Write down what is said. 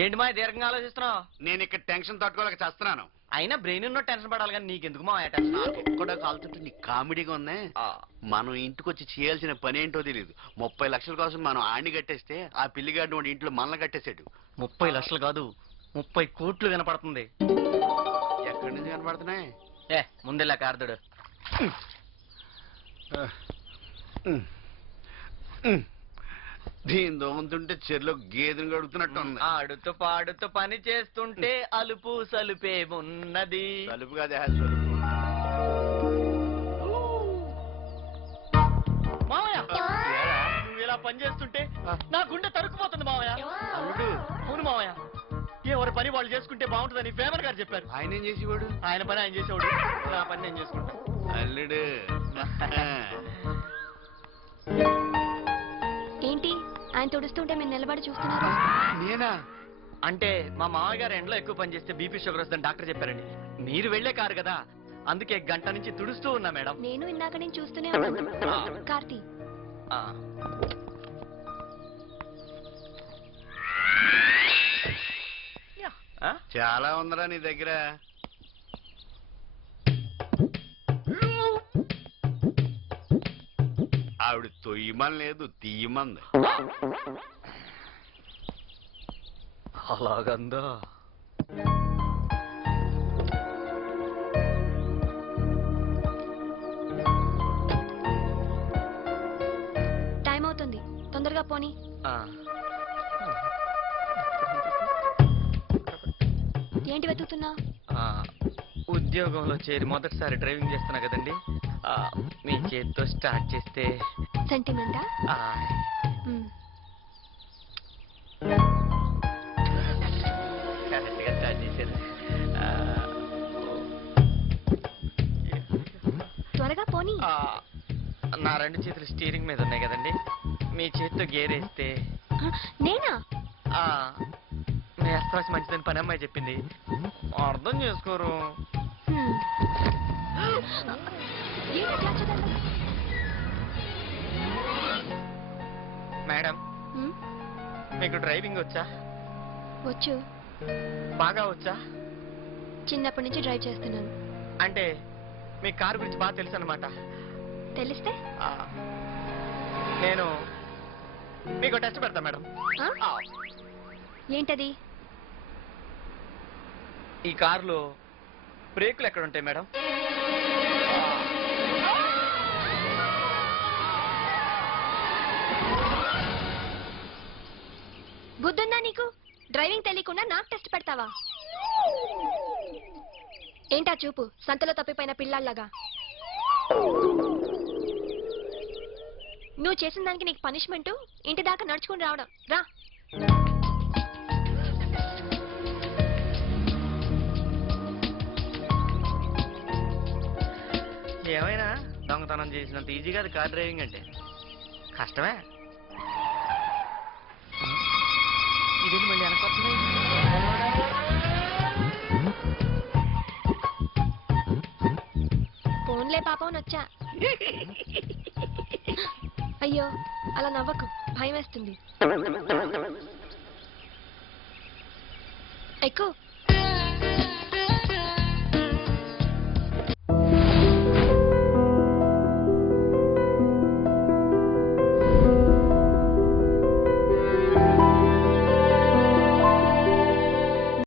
ఏంటి మా దీర్ఘంగా ఆలోచిస్తున్నావు? నేను ఇక్కడ టెన్షన్ తట్టుకోలేక చేస్తున్నాను. అయినా బ్రెయిన్ ఉన్న టెన్షన్ పడాలి కానీ నీకెందుకు మా టెన్షన్? కూడా కాలుతుంటే నీకు కామెడీగా ఉంది. మనం ఇంటికి వచ్చి చేయాల్సిన పని ఏంటో తెలియదు. 30 లక్షల కోసం మనం ఆడిని కట్టేస్తే ఆ పిల్లిగాడిని వాడి ఇంట్లో మనల్ని కట్టేసాడు. 30 లక్షలు కాదు 30 కోట్లు వినపడుతుంది. ఎక్కడి నుంచి కనపడుతున్నాయి? ముందెలా కార్దుడు. దీని దోమంతుంటే చెరులో గేదెను గడుగుతున్నట్టు ఉంది. ఆడుతూ పాడుతూ పని చేస్తుంటే అలుపు సలుపే ఉన్నది. సలుపు కాదే సలుపు. మావయ్య నువ్వు ఇలా పని చేస్తుంటే నా గుండె తరుక్కుపోతుంది మావయ్య. అవును మావయ్య, ఎవరి పని వాళ్ళు చేసుకుంటే బాగుంటుందని ఫేమర్ గారు చెప్పారు. ఆయన ఏం చేసేవాడు? ఆయన పని ఆయన చేసేవాడు, నా పని నేను చేసుకుంటా. అల్లుడు ఏంటి ఆయన తుడుస్తుంటే మీరు నిలబడి చూస్తున్నారు? నేనా? అంటే మా మామయ్య గారు ఎండలో ఎక్కువ పని చేస్తే బీపీ షుగర్ వస్తుందని డాక్టర్ చెప్పారండి. మీరు వెళ్లే కారు కదా, అందుకే గంట నుంచి తుడుస్తూ ఉన్నా మేడం. నేను ఇందాక నేను చూస్తూనే ఉన్నాను. కార్తీ చాలా ఉందరా నీ దగ్గర. ఆవిడ తొయ్యమని లేదు, తీయమంది. అలాగందా? టైం అవుతుంది, తొందరగా పోనీ. ఏంటి వెతుకుతున్నా? ఉద్యోగంలో చేరి మొదటిసారి డ్రైవింగ్ చేస్తున్నా కదండి, మీ చేతితో స్టార్ట్ చేస్తే సెంటిమెంటా? కరెక్ట్ గా స్టార్ట్ చేసేది. త్వరగా పోనీ. నా 2 చేతులు స్టీరింగ్ మీద ఉన్నాయి కదండి, మీ చేతితో గేర్ వేస్తే. నేనా? మీ అస్త్రాసి మంచిదని పని అమ్మాయి చెప్పింది, అర్థం చేసుకోరు. మేడం మీకు డ్రైవింగ్ వచ్చా? వచ్చు. బాగా వచ్చా? చిన్నప్పటి నుంచి డ్రైవ్ చేస్తున్నాను. అంటే మీ కారు గురించి బాగా తెలుసు అనమాట. తెలిస్తే నేను మీకు టెస్ట్ పెడతా మేడం. ఏంటది? ఈ కారులో బ్రేకులు ఎక్కడ ఉంటాయి మేడం? బుద్ధుందా నీకు? డ్రైవింగ్ తెలియకుండా నాకు టెస్ట్ పెడతావా? ఏంటా చూపు, సంతలో తప్పిపోయిన పిల్లల్లాగా? నువ్వు చేసిన దానికి నీకు పనిష్మెంట్ ఇంటి దాకా నడుచుకుని రావడం. రా. ఏమైనా దొంగతనం చేసినంత ఈజీగా అది కార్ డ్రైవింగ్ అంటే కష్టమే. ఇదేంటి మళ్ళీ వెనకొస్తుంది? ఫోన్లే పాపం వచ్చా. అయ్యో అలా నవ్వకు, భయం వేస్తుంది. ఎక్కువ